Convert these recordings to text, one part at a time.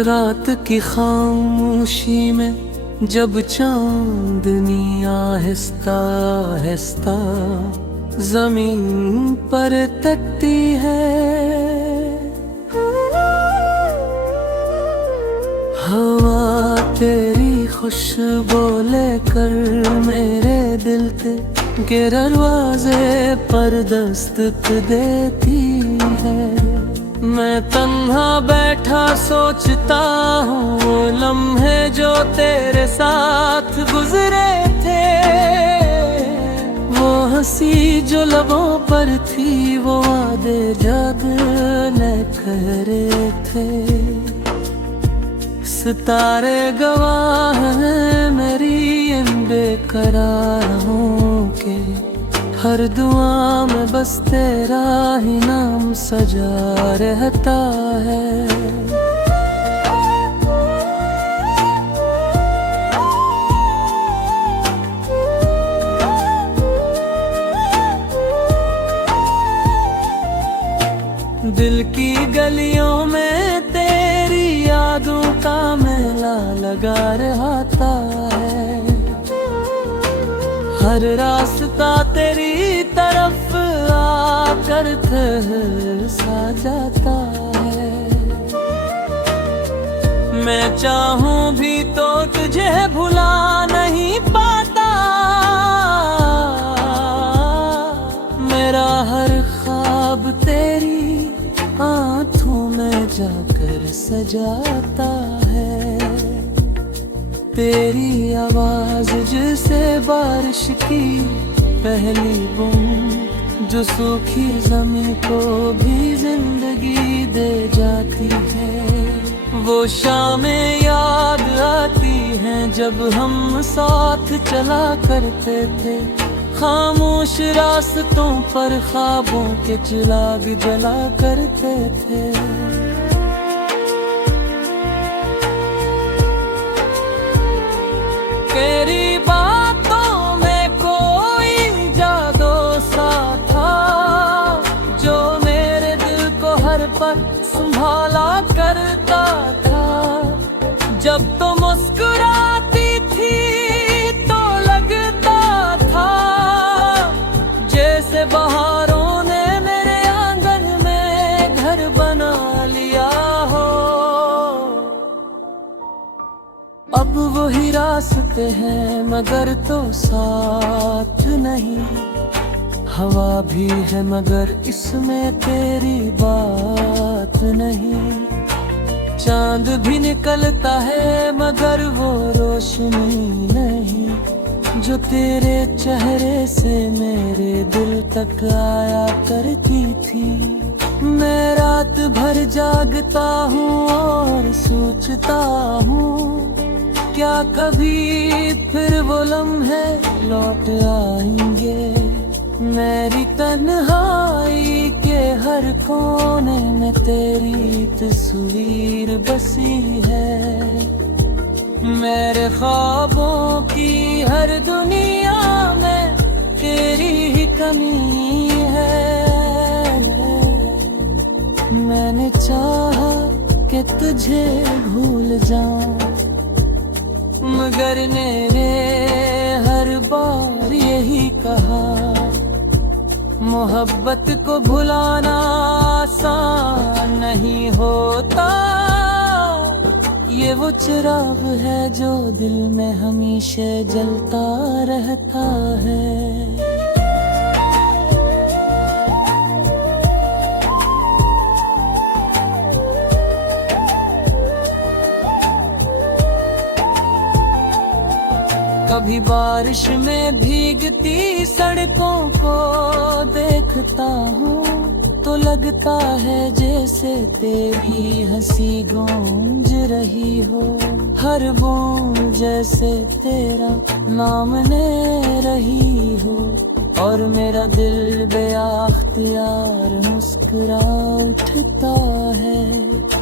रात की खामोशी में जब चांदनी आहिस्ता आहिस्ता जमीन पर तकती है, हवा तेरी खुशबू लेकर मेरे दिल के दरवाजे पर दस्तक देती है। मैं तन्हा बैठा सोचता हूँ वो लम्हे जो तेरे साथ गुजरे थे, वो हंसी जो लबों पर थी, वो वादे जब न करे थे। सितारे गवाह हैं मेरी इन बेकरारों के, हर दुआ में बस तेरा ही नाम सजा रहता है। दिल की गलियों में तेरी यादों का मेला लगा रहता है, हर रास्ता तेरी तरफ आकर सा जाता है। मैं चाहूं भी तो तुझे भुला नहीं पाता, मेरा हर ख्वाब तेरी आँखों में जाकर सजाता है। तेरी आवाज जिसे बारिश की पहली बूंद जो सूखी ज़मीं को भी जिंदगी दे जाती है, वो शामें याद आती हैं जब हम साथ चला करते थे, खामोश रास्तों पर ख्वाबों के चिराग जला करते थे। तेरी बातों में कोई जादू सा था जो मेरे दिल को हर पल संभाला करता था। जब तो मुस्कुराती थी तो लगता था जैसे बहारों ने मेरे आंगन में घर बना लिया हो। अब वही रास्ते हैं मगर तो साथ नहीं, हवा भी है मगर इसमें तेरी बात नहीं। चांद भी निकलता है मगर वो रोशनी नहीं जो तेरे चेहरे से मेरे दिल तक आया करती थी। मैं रात भर जागता हूँ और सोचता हूँ क्या कभी फिर वो लम्हे लौट आएंगे। मेरी तन्हाई के हर कोने में तेरी तस्वीर बसी है, मेरे ख्वाबों की हर दुनिया में तेरी ही कमी है। मैंने चाहा कि तुझे भूल जाऊं मगर मेरे हर बार यही कहा, मोहब्बत को भुलाना आसान नहीं होता। ये वो चिराग है जो दिल में हमेशा जलता रहता है। कभी बारिश में भीगती सड़कों को देखता हूँ तो लगता है जैसे तेरी हंसी गूंज रही हो, हर बूंद जैसे तेरा नाम ले रही हो और मेरा दिल बेअख्तियार मुस्कुरा टकरा उठता है।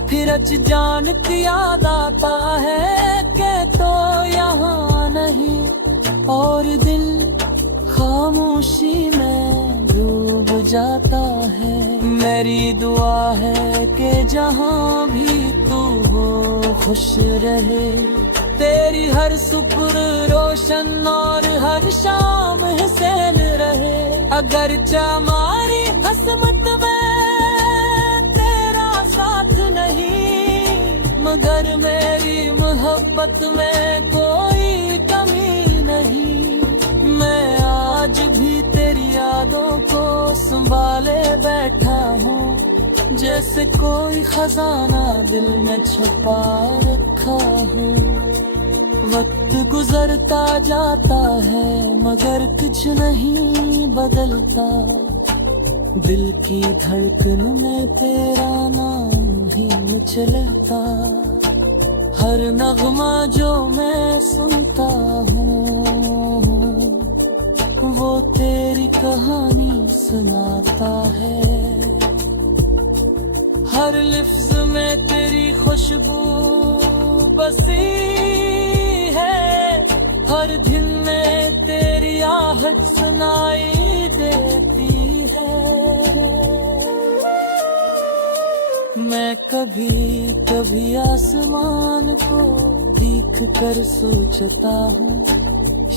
फिर अचानक याद आता है कि तो यहाँ नहीं, और दिल खामोशी में डूब जाता है। मेरी दुआ है कि जहाँ भी तू हो खुश रहे, तेरी हर सुपुर रोशन और हर शाम हसीन रहे। अगर हमारी किस्मत में तेरा साथ नहीं, मगर मेरी मोहब्बत में कोई कमी नहीं। मैं आज भी तेरी यादों को संभाले बैठा हूँ, जैसे कोई खजाना दिल में छुपा रखा हूँ। वक्त गुजरता जाता है मगर कुछ नहीं बदलता, दिल की धड़कन में तेरा नाम ही मचलता। हर नगमा जो मैं सुनता हूँ वो तेरी कहानी सुनाता है। हर लफ्ज में तेरी खुशबू बसी है, हर दिन में तेरी आहट सुनाई देती है। मैं कभी कभी आसमान को देख कर सोचता हूँ,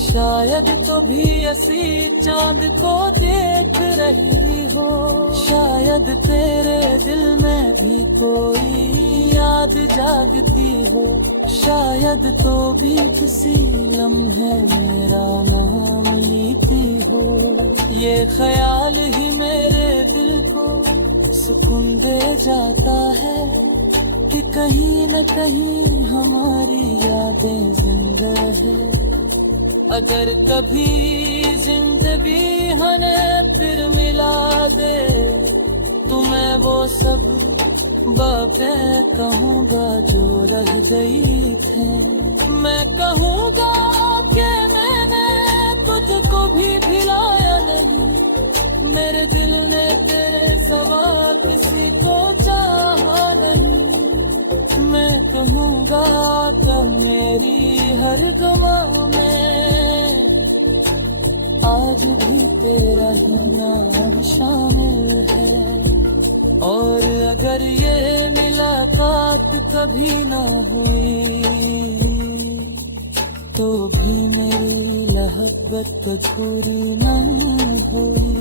शायद तो भी ऐसी चांद को देख रही हो। शायद तेरे दिल में भी कोई याद जागती हो, शायद तो भी किसी लम्हे मेरा नाम लेती हो। ये ख्याल ही मेरे दिल को सुकून दे जाता है कि कहीं न कहीं हमारी यादें जिंदा है। अगर कभी जिंदगी हमें फिर मिला दे, तुम्हें वो सब बातें कहूँगा जो रह गई थे। मैं कहूँगा कि मैंने तुझको भी भुलाया नहीं, मेरे दिल ने तेरे सवा किसी को चाहा नहीं। मैं कहूँगा कि मेरी हर दुआ में आज भी तेरा ही नाम शामिल है। और अगर ये मुलाकात कभी ना हुई तो भी मेरी मोहब्बत अधूरी नहीं हुई,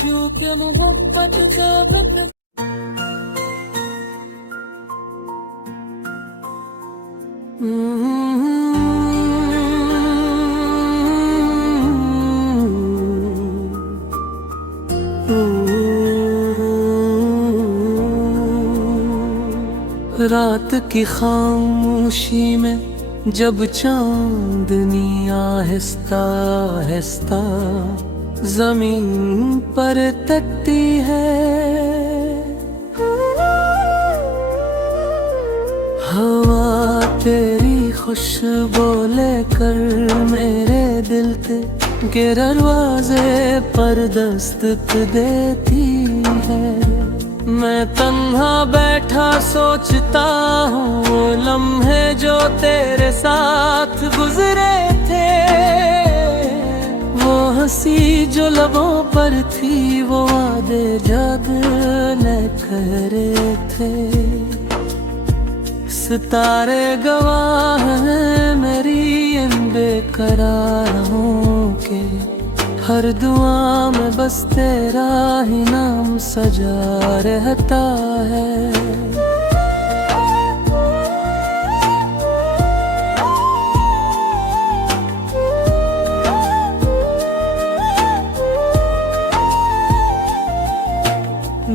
क्योंकि मोहब्बत जब रात की खामोशी में जब चांदनी आहिस्ता आहिस्ता जमीन पर तकती है, हवा तेरी खुशबू लेकर मेरे दिल के दरवाजे पर दस्तक देती है। मैं तन्हा बैठा सोचता हूँ वो लम्हे जो तेरे साथ गुजरे थे, वो हंसी जो लबों पर थी, वो वादे जग न करे थे। सितारे गवाह हैं मेरी इन बेकरारों के, हर दुआ में बस तेरा ही नाम सजा रहता है।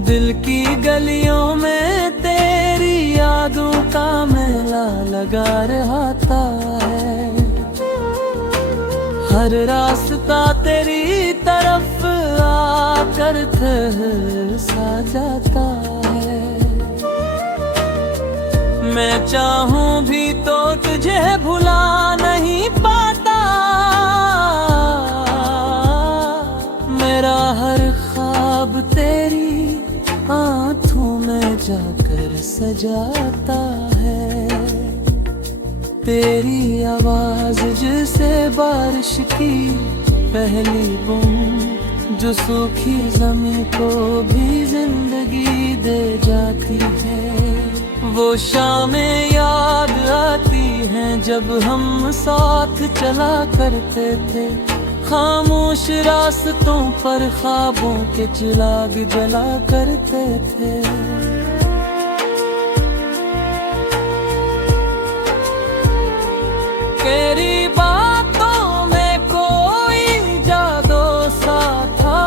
दिल की गलियों में तेरी यादों का मेला लगा रहता है, हर रास्ता तेरी तरफ आकर सा जाता है। मैं चाहूं भी तो तुझे भुला नहीं पाता, मेरा हर ख्वाब तेरी जाकर सजाता है। तेरी आवाज जैसे बारिश की पहली बूंद, जो सूखी ज़मीं को भी जिंदगी दे जाती है। वो शामें याद आती हैं जब हम साथ चला करते थे, खामोश रास्तों पर ख्वाबों के चिराग जला करते थे। तेरी बातों में कोई जादू सा था,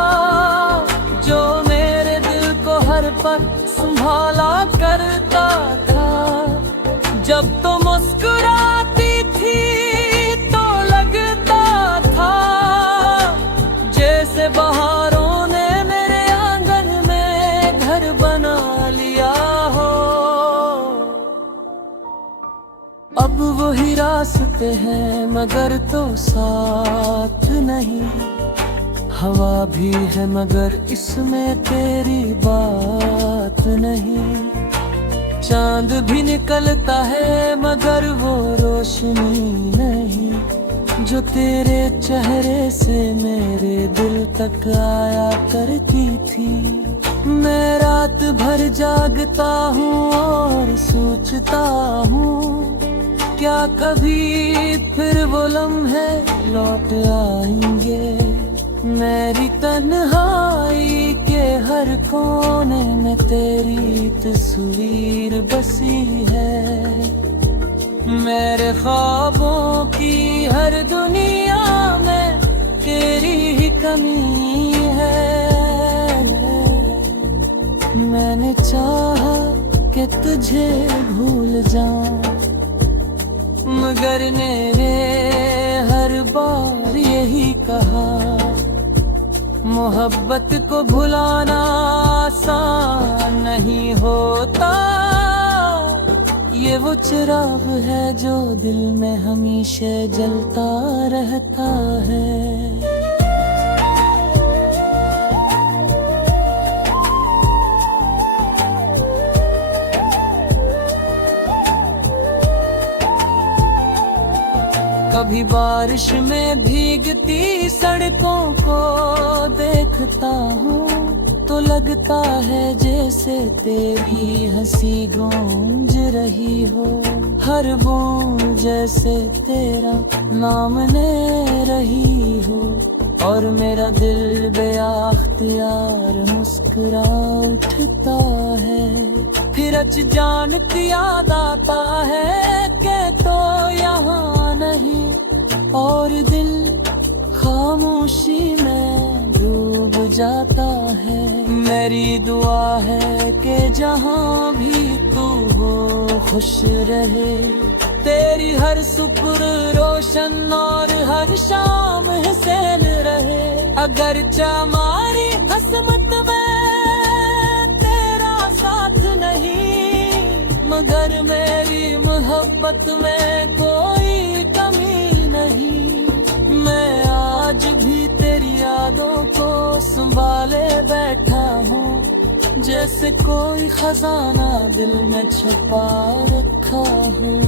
जो मेरे दिल को हर पल संभाला करता था। जब तो मुस्कुराती थी तो लगता था जैसे बहारों ने मेरे आंगन में घर बना लिया हो। अब वही रास्ते हैं मगर तो साथ नहीं, हवा भी है मगर इसमें तेरी बात नहीं। चांद भी निकलता है मगर वो रोशनी नहीं, जो तेरे चेहरे से मेरे दिल तक आया करती थी। मैं रात भर जागता हूँ और सोचता हूँ, क्या कभी फिर वो लम्हे लौट आएंगे। मेरी तन्हाई के हर कोने में तेरी तस्वीर बसी है। मेरे ख्वाबों की हर दुनिया में तेरी ही कमी है। मैंने चाहा कि तुझे भूल जाऊं, मगर मेरे हर बार यही कहा, मोहब्बत को भुलाना आसान नहीं होता। ये वो चिराग है जो दिल में हमेशा जलता रहता है। कभी बारिश में भीगती सड़कों को देखता हूँ तो लगता है जैसे तेरी हंसी गूंज रही हो। हर बूंद जैसे तेरा नाम ले रही हो, और मेरा दिल बेअख्तियार मुस्कुरा उठता है। फिर अचानक याद आता है कि तो यहाँ नहीं, और दिल खामोशी में डूब जाता है। मेरी दुआ है कि जहाँ भी तू हो खुश रहे, तेरी हर सुपुर रोशन और हर शाम हसीन रहे। अगर हमारी किस्मत में तेरा साथ नहीं, मगर मेरी मोहब्बत में कोई कमी नहीं। मैं आज भी तेरी यादों को संभाले बैठा हूँ, जैसे कोई खजाना दिल में छुपा रखा हूँ।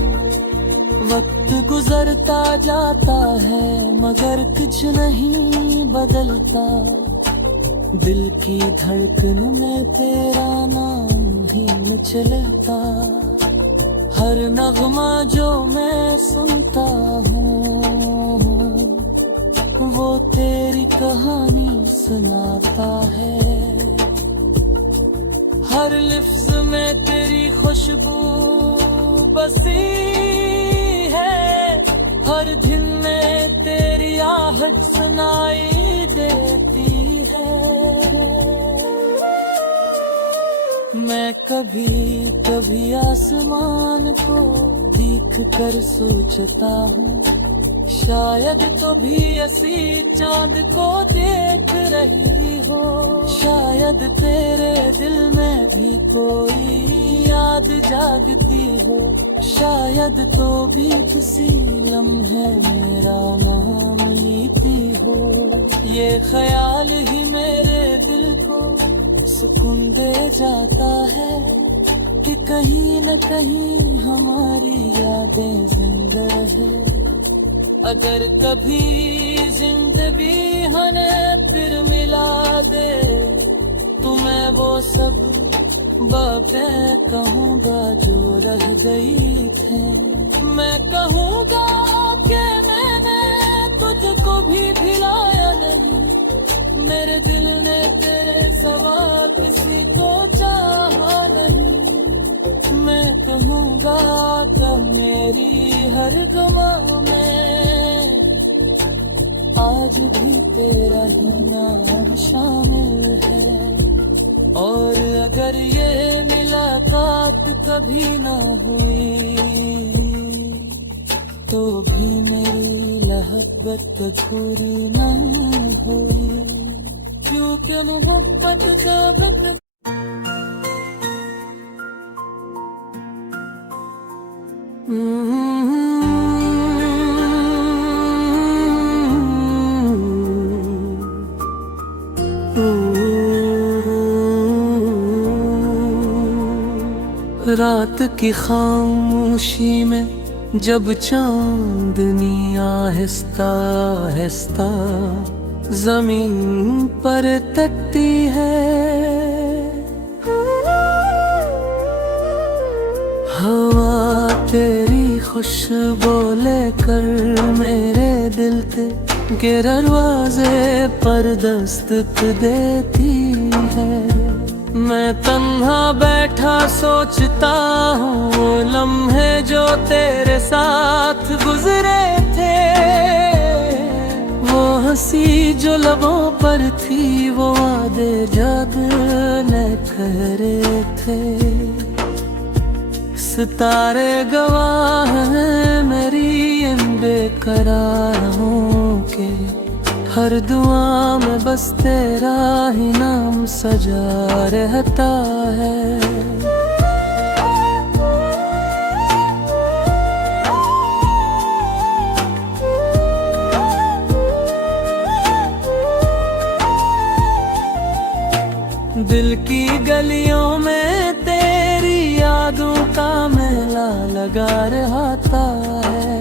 वक्त गुजरता जाता है मगर कुछ नहीं बदलता, दिल की धड़कन में तेरा नाम ही मचलता। हर नगमा जो मैं सुनता हूँ वो तेरी कहानी सुनाता है। हर लफ्ज में तेरी खुशबू बसी है, हर दिन में तेरी आहट सुनाई देती है। मैं कभी कभी आसमान को देख कर सोचता हूँ, शायद तो भी ऐसी चांद को देख रही हो। शायद तेरे दिल में भी कोई याद जागती हो, शायद तो भी किसी लम्हे मेरा नाम लेती हो। ये ख्याल ही मेरे दिल को सुकून दे जाता है, कि कहीं न कहीं हमारी यादें जिंदा है। अगर कभी जिंदगी हमें फिर मिला दे तो मैं वो सब बातें कहूँगा जो रह गई थे। मैं कहूँगा कि मैंने तुझको भी भुलाया नहीं, मेरे दिल ने तेरे सवा किसी को चाहा नहीं। मैं कहूँगा कि मेरी हर दुआ में आज भी तेरा ही नाम शामिल है। और अगर ये मुलाकात कभी ना हुई तो भी मेरी मोहब्बत अधूरी नहीं हुई, क्योंकि मोहब्बत जब रात की खामोशी में जब चांदनी आहिस्ता आहिस्ता जमीन पर तकती है, हवा तेरी खुशबू लेकर मेरे दिल के दरवाजे पर दस्तक देती है। मैं तन्हा बैठा सोचता हूँ वो लम्हे जो तेरे साथ गुजरे थे, वो हंसी जो लबों पर थी, वो वादे जब न करे थे। सितारे गवाह हैं मेरी इन बेकरारों के, हर दुआ में बस तेरा ही नाम सजा रहता है। दिल की गलियों में तेरी यादों का मेला लगा रहता है,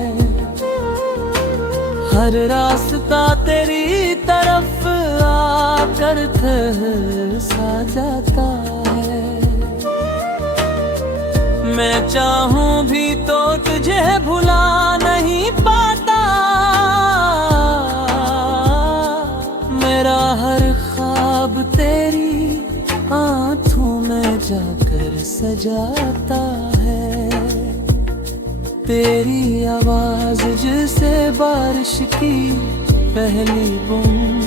हर रास्ता तेरी तरफ आकर सा जाता है। मैं चाहूं भी तो तुझे भुला नहीं पाता, मेरा हर ख्वाब तेरी आँखों में जाकर सजाता है। तेरी आवाज जिसे बारिश की पहली बूंद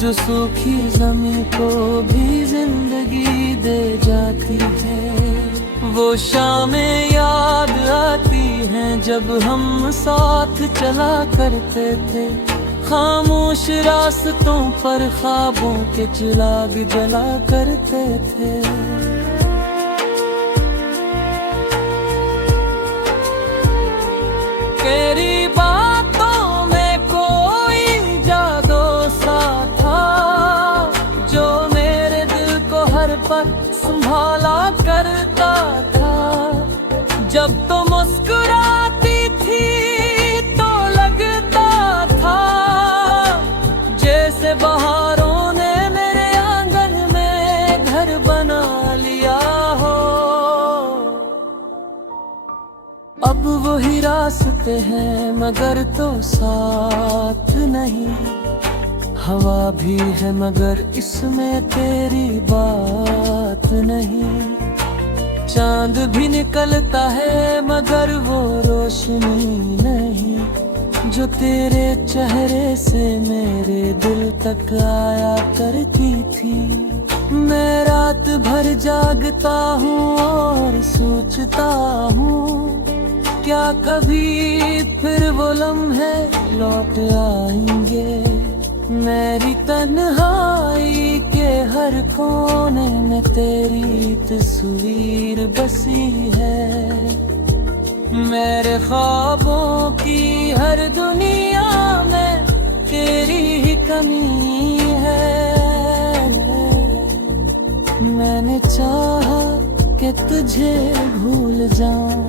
जो सूखी ज़मीं को भी जिंदगी दे जाती है, वो शामें याद आती हैं जब हम साथ चला करते थे। खामोश रास्तों पर ख्वाबों के चिराग जला करते थे। तेरी बातों में कोई जादू सा था जो मेरे दिल को हर पल संभाला करता था। जब तो मुस्कुराती थी तो लगता था जैसे बहारों ने मेरे आंगन में घर बना लिया हो। अब वही रास्ते हैं मगर तो साथ नहीं, हवा भी है मगर इसमें तेरी बात नहीं। चांद भी निकलता है मगर वो रोशनी नहीं जो तेरे चेहरे से मेरे दिल तक आया करती थी। मैं रात भर जागता हूँ और सोचता हूँ क्या कभी फिर वो लम्हे लौट आएंगे। मेरी तन्हाई के हर कोने में तेरी तस्वीर बसी है। मेरे ख्वाबों की हर दुनिया में तेरी ही कमी है। मैंने चाहा कि कि तुझे भूल जाऊं,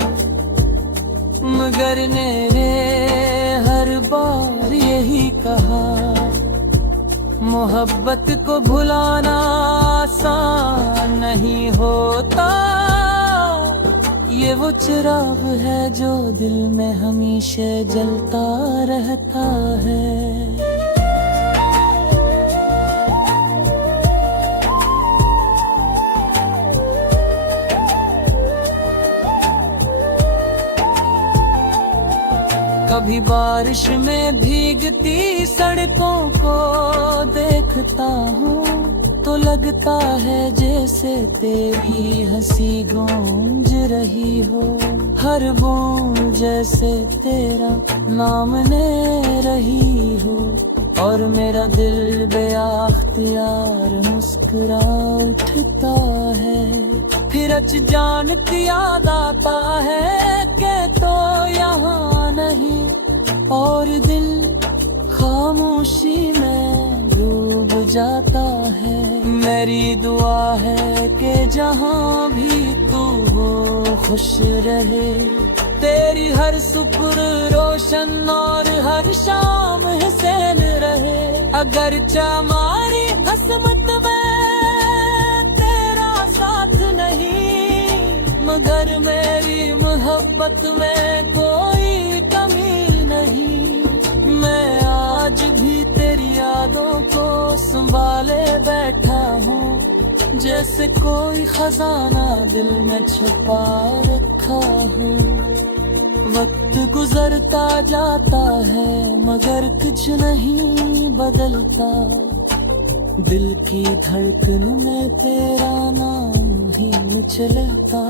मगर मेरे हर बार यही कहा, मोहब्बत को भुलाना आसान नहीं होता। ये वो चिराग है जो दिल में हमेशा जलता रहता है। कभी बारिश में भीगती सड़कों को देखता हूँ तो लगता है जैसे तेरी हंसी गूंज रही हो, हर बूंद जैसे तेरा नाम ले रही हो, और मेरा दिल बेअख्तियार मुस्कुरा उठता है। फिर अचानक याद आता है कि तो यहाँ नहीं, और दिल खामोशी में डूब जाता है। मेरी दुआ है कि जहाँ भी तू हो खुश रहे, तेरी हर सुपुर रोशन और हर शाम हसीन रहे। अगर हमारी किस्मत में तेरा साथ नहीं, मगर मेरी मोहब्बत में कोई कमी नहीं। मैं आज भी तेरी यादों को संभाले बैठा हूँ, जैसे कोई खजाना दिल में छुपा रखा हूँ। वक्त गुजरता जाता है मगर कुछ नहीं बदलता, दिल की धड़कन में तेरा नाम ही उछलता।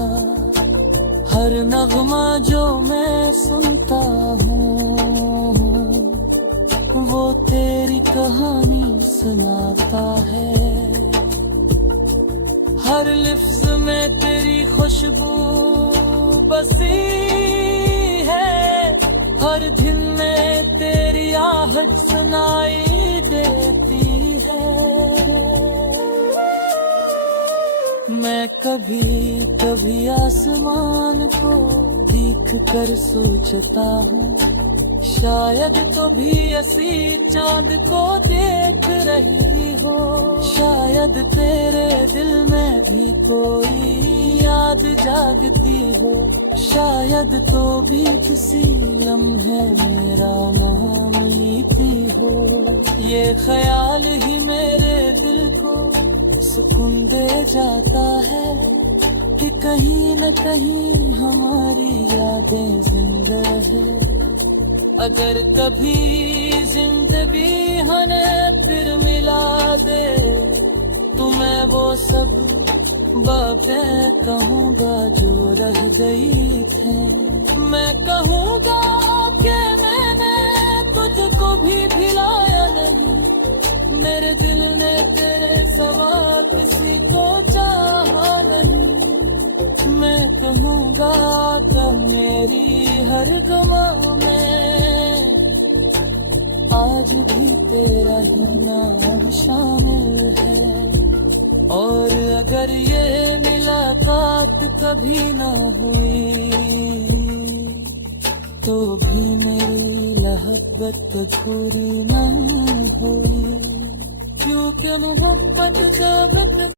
हर नगमा जो मैं सुनता हूँ वो तेरी कहानी सुनाता है। हर लफ्ज में तेरी खुशबू बसी है, हर दिन में तेरी आहट सुनाई देती है। मैं कभी कभी आसमान को देख कर सोचता हूँ, शायद तो भी ऐसी चांद को देख रही हो। शायद तेरे दिल में भी कोई याद जागती हो, शायद तो भी किसी लम्हे मेरा नाम लेती हो। ये ख्याल ही मेरे दिल को सुकून दे जाता है कि कहीं न कहीं हमारी यादें जिंदा है। अगर कभी जिंदगी हमें फिर मिला दे तो मैं वो सब बातें कहूँगा जो रह गई थे। मैं कहूँगा कि मैंने तुझको भी भुलाया नहीं, मेरे दिल ने तेरे सिवा किसी को चाहा नहीं। मैं कहूँगा कि मेरी हर दुआ में आज भी तेरा ही नाम शामिल है। और अगर ये मुलाकात कभी ना हुई तो भी मेरी मोहब्बत अधूरी नहीं हुई, क्योंकि मोहब्बत जब